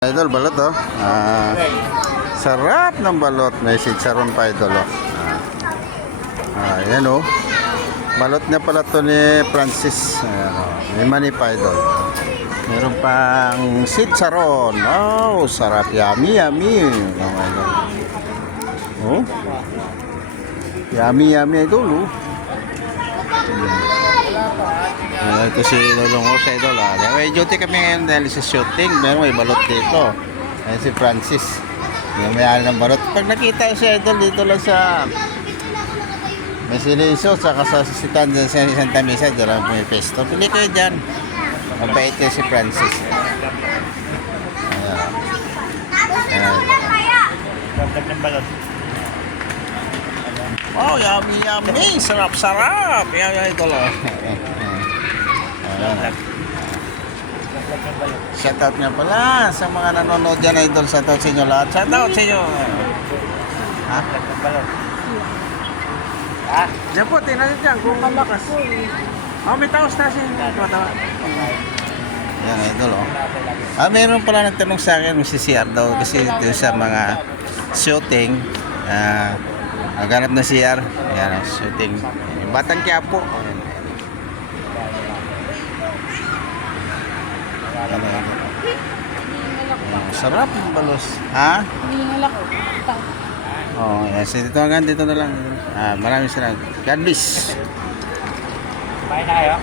Idol, balot oh. Sarap ng balot. May chicharon pa idol oh. Ayan oh. Balot niya pala to ni Francis. Ayan oh. May mani pa idol. Meron pang chicharon. Oh, sarap. Yummy, yummy. Oh. Yummy, yummy idol oh. Ito si Lolong Horse idol may duty kami ngayon dahil sa shooting. Meron may balot dito. Ayan si Francis, yung may-ari ng balot. Pag nakita si idol dito lang sa may siliso saka sa sisitan dyan sa Santa Mesa, doon lang may pesto. Pili kayo dyan. Mabait yun si Francis. Oh, yummy yummy. Sarap sarap. Yan idol oh. Shoutout nga pala sa mga nanonood dyan idol. Shoutout sa inyo lahat. Shoutout sa inyo. Ha? Diyan po, tingnan nyo dyan kung malakas. Oh, may taos na siya. Yan idol oh. Meron pala nagtanong sa akin si CR daw kasi dito sa mga shooting ganap na CR. Yan shooting Batang Quiapo. Sarap ng balos. Ha? Hinihingal ako. Oh, yes. Dito na lang. Maraming salamat. God bless. Kumain na kayo?